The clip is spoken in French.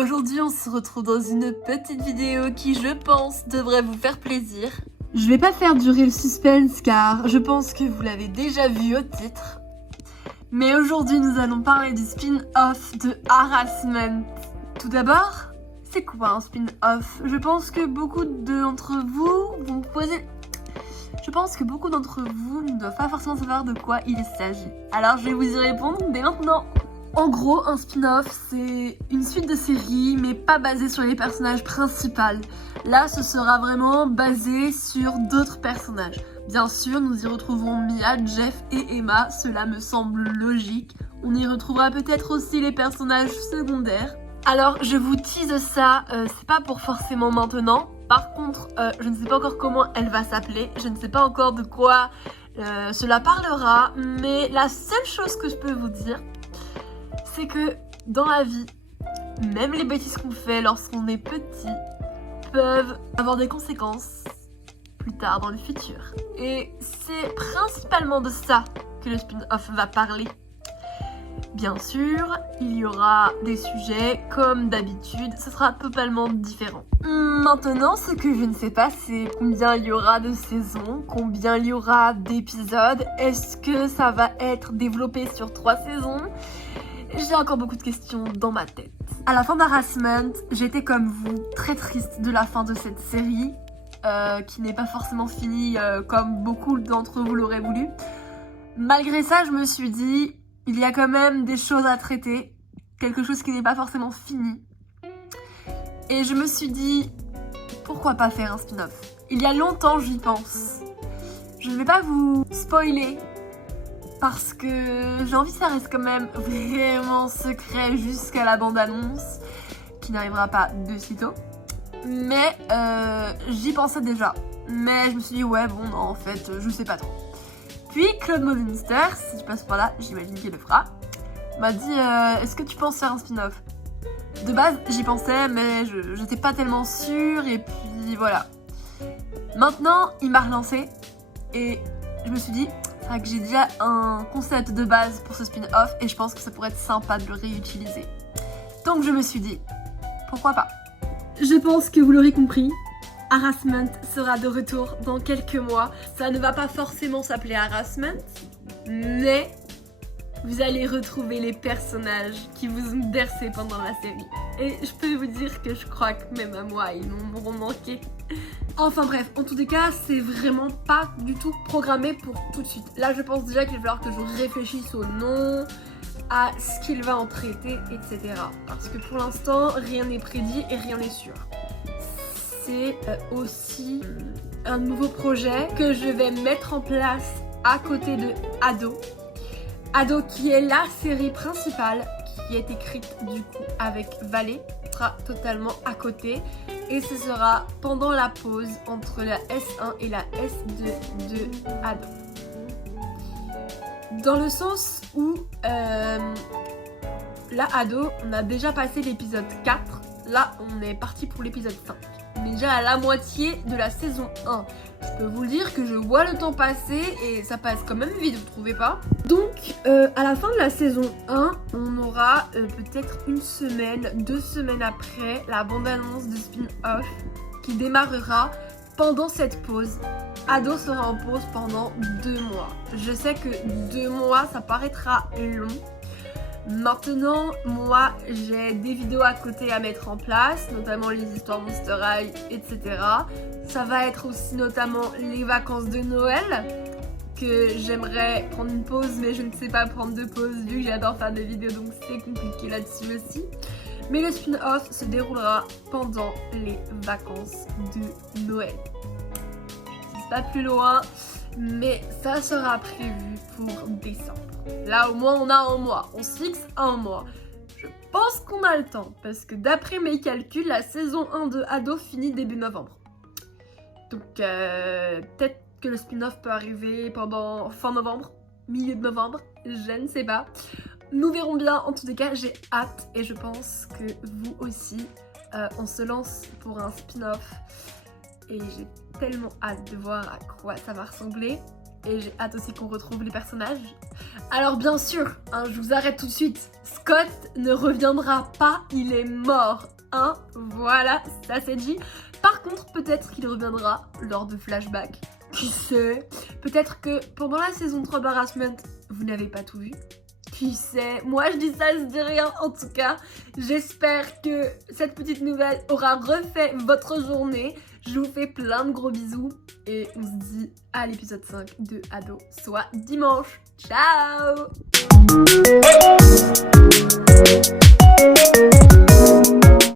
Aujourd'hui, on se retrouve dans une petite vidéo qui, je pense, devrait vous faire plaisir. Je vais pas faire durer le suspense car je pense que vous l'avez déjà vu au titre. Mais aujourd'hui, nous allons parler du spin-off de Harassment. Tout d'abord, c'est quoi un spin-off? Je pense que beaucoup d'entre vous vont me poser... Je pense que beaucoup d'entre vous ne doivent pas forcément savoir de quoi il s'agit. Alors je vais vous y répondre dès maintenant. En gros, un spin-off, c'est une suite de séries, mais pas basée sur les personnages principaux. Là, ce sera vraiment basé sur d'autres personnages. Bien sûr, nous y retrouverons Mia, Jeff et Emma, cela me semble logique. On y retrouvera peut-être aussi les personnages secondaires. Alors, je vous tease ça, c'est pas pour forcément maintenant. Par contre, je ne sais pas encore comment elle va s'appeler, je ne sais pas encore de quoi cela parlera, mais la seule chose que je peux vous dire, c'est que dans la vie, même les bêtises qu'on fait lorsqu'on est petit peuvent avoir des conséquences plus tard dans le futur. Et c'est principalement de ça que le spin-off va parler. Bien sûr, il y aura des sujets comme d'habitude, ce sera totalement différent. Maintenant, ce que je ne sais pas, c'est combien il y aura de saisons, combien il y aura d'épisodes, est-ce que ça va être développé sur 3 saisons? J'ai encore beaucoup de questions dans ma tête. À la fin d'Harassment, j'étais comme vous, très triste de la fin de cette série, qui n'est pas forcément finie comme beaucoup d'entre vous l'auraient voulu. Malgré ça, je me suis dit, il y a quand même des choses à traiter, quelque chose qui n'est pas forcément fini. Et je me suis dit, pourquoi pas faire un spin-off? Il y a longtemps, j'y pense. Je ne vais pas vous spoiler, parce que j'ai envie que ça reste quand même vraiment secret jusqu'à la bande-annonce, qui n'arrivera pas de sitôt. Mais j'y pensais déjà. Mais je me suis dit, ouais, bon, non, en fait, je sais pas trop. Puis Claude Molinster, si je passe par là, j'imagine qu'il le fera, m'a dit est-ce que tu penses faire un spin-off? De base, j'y pensais, mais j'étais pas tellement sûre, et puis voilà. Maintenant, il m'a relancé, et je me suis dit, c'est vrai que j'ai déjà un concept de base pour ce spin-off, et je pense que ça pourrait être sympa de le réutiliser. Donc je me suis dit, pourquoi pas? Je pense que vous l'aurez compris, Harassment sera de retour dans quelques mois. Ça ne va pas forcément s'appeler Harassment, mais vous allez retrouver les personnages qui vous ont bercé pendant la série. Et je peux vous dire que je crois que même à moi, ils m'auront manqué. Enfin bref, en tous les cas, c'est vraiment pas du tout programmé pour tout de suite. Là, je pense déjà qu'il va falloir que je réfléchisse au nom, à ce qu'il va en traiter, etc. Parce que pour l'instant, rien n'est prédit et rien n'est sûr. C'est aussi un nouveau projet que je vais mettre en place à côté de Ado. Ado qui est la série principale qui est écrite du coup avec Valley, sera totalement à côté et ce sera pendant la pause entre la S1 et la S2 de Ado. Dans le sens où là Ado, on a déjà passé l'épisode 4, là on est parti pour l'épisode 5. Déjà à la moitié de la saison 1. Je peux vous dire que je vois le temps passer et ça passe quand même vite, vous trouvez pas? Donc à la fin de la saison 1, on aura peut-être une semaine, 2 semaines après la bande-annonce de spin-off qui démarrera pendant cette pause. Ado sera en pause pendant 2 mois. Je sais que 2 mois ça paraîtra long. Maintenant, moi, j'ai des vidéos à côté à mettre en place, notamment les histoires Monster High, etc. Ça va être aussi notamment les vacances de Noël, que j'aimerais prendre une pause, mais je ne sais pas prendre de pause vu que j'adore faire des vidéos, donc c'est compliqué là-dessus aussi. Mais le spin-off se déroulera pendant les vacances de Noël. Je ne dis pas plus loin, mais ça sera prévu pour décembre. Là au moins on a un mois, on se fixe un mois. Je pense qu'on a le temps parce que d'après mes calculs, la saison 1 de Ado finit début novembre. Donc peut-être que le spin-off peut arriver pendant fin novembre, milieu de novembre, je ne sais pas. Nous verrons bien, en tous les cas j'ai hâte et je pense que vous aussi, on se lance pour un spin-off et j'ai tellement hâte de voir à quoi ça va ressembler. et j'ai hâte aussi qu'on retrouve les personnages. Alors bien sûr, hein, je vous arrête tout de suite, Scott ne reviendra pas, il est mort, hein, voilà, ça c'est dit. Par contre, peut-être qu'il reviendra lors de flashbacks, qui sait, peut-être que pendant la saison 3 d'Harassment, vous n'avez pas tout vu. Qui sait, moi je dis ça, je dis rien. En tout cas, j'espère que cette petite nouvelle aura refait votre journée. Je vous fais plein de gros bisous et on se dit à l'épisode 5 de Ado, soit dimanche. Ciao!